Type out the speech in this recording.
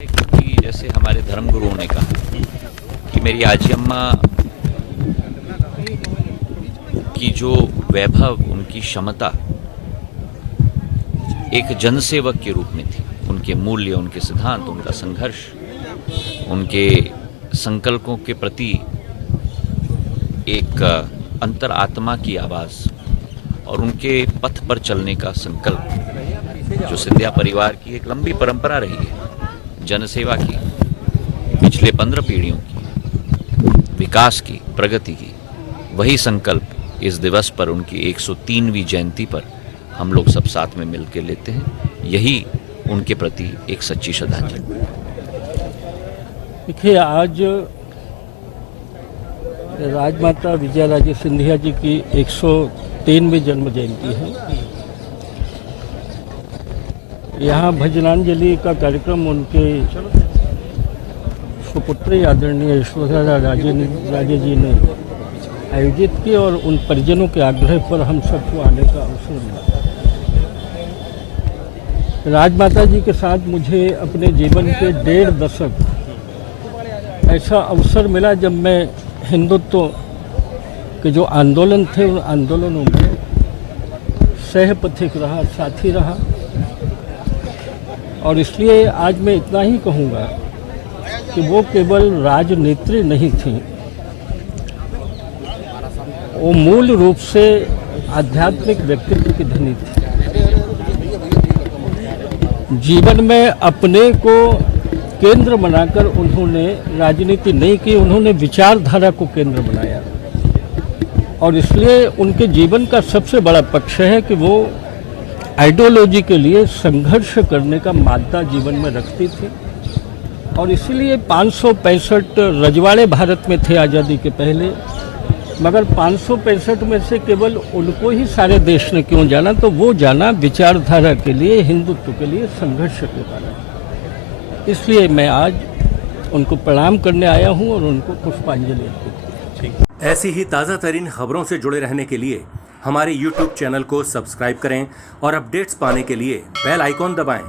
क्योंकि जैसे हमारे धर्मगुरुओं ने कहा कि मेरी आजी अम्मा की जो वैभव, उनकी क्षमता एक जनसेवक के रूप में थी। उनके मूल्य, उनके सिद्धांत, उनका संघर्ष, उनके संकल्पों के प्रति एक अंतरात्मा की आवाज़ और उनके पथ पर चलने का संकल्प, जो सिंधिया परिवार की एक लंबी परंपरा रही है जनसेवा की, पिछले 15 पीढ़ियों की, विकास की, प्रगति की, वही संकल्प इस दिवस पर, उनकी 103वीं जयंती पर हम लोग सब साथ में मिलकर लेते हैं। यही उनके प्रति एक सच्ची श्रद्धांजलि। देखिए, आज राजमाता विजयाराजे सिंधिया जी की 103वीं जन्म जयंती है। यहाँ भजनांजलि का कार्यक्रम उनके सुपुत्री आदरणीय ऐश्वर्या राजे जी ने आयोजित किया और उन परिजनों के आग्रह पर हम सबको आने का अवसर मिला। राजमाता जी के साथ मुझे अपने जीवन के 1.5 दशक ऐसा अवसर मिला जब मैं हिंदुत्व के जो आंदोलन थे उन आंदोलनों में सहपथिक रहा, साथी रहा। और इसलिए आज मैं इतना ही कहूँगा कि वो केवल राजनेत्री नहीं थी, वो मूल रूप से आध्यात्मिक व्यक्तित्व की धनी थी। जीवन में अपने को केंद्र बनाकर उन्होंने राजनीति नहीं की, उन्होंने विचारधारा को केंद्र बनाया। और इसलिए उनके जीवन का सबसे बड़ा पक्ष है कि वो आइडियोलॉजी के लिए संघर्ष करने का मादा जीवन में रखती थी। और इसलिए 565 रजवाड़े भारत में थे आज़ादी के पहले, मगर 565 में से केवल उनको ही सारे देश ने क्यों जाना, तो वो जाना विचारधारा के लिए, हिंदुत्व के लिए संघर्ष के कारण। इसलिए मैं आज उनको प्रणाम करने आया हूँ और उनको पुष्पांजलि अर्पित की। ऐसी ही ताज़ा तरीन खबरों से जुड़े रहने के लिए हमारे YouTube चैनल को सब्सक्राइब करें और अपडेट्स पाने के लिए बेल आइकॉन दबाएं।